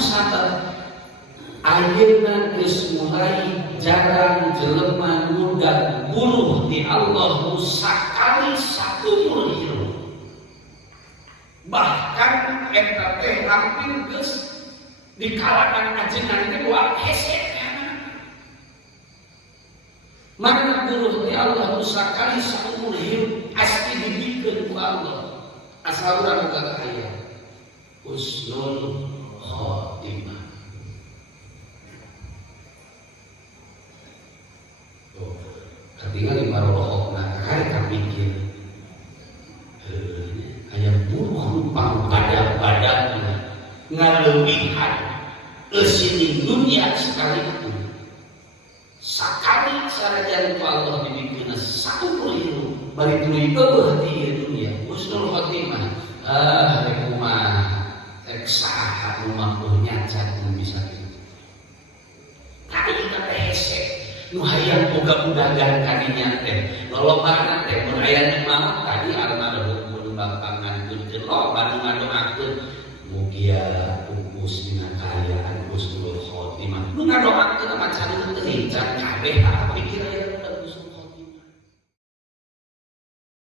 sabar. Ayeuna geus mulai jarang jelema nundang buluh di Allah sakali saumur hirup. Bahkan eta teh hampir geus di kalangan ajengan teh dua hese. Mana buluh di Allah sakali saumur hirup asli dibikeun ku Allah. Asal urang boga aya husnul khotimah. Ketika di marohokna karek mikir aya buruh rumpang badak-badakna ngalewihan eusin di dunia sekalipun sakali sarajan ku Allah dibikeun saumur hirup bari tuluy eueuh di dunia husnul khotimah. Rek kumaha rek saha nu mampu nyacat nu bisa kitu. Tadi kita hese nu hayang boga budagan kadinya teh lolobana teh mun aya nu maot tadi almarhum mun bangpangankeun loba nu ngadoakeun mugia pupus dina kaayaan husnul khotimah nu ngadoakeun mah cari teu lincah kabeh tak pikir aya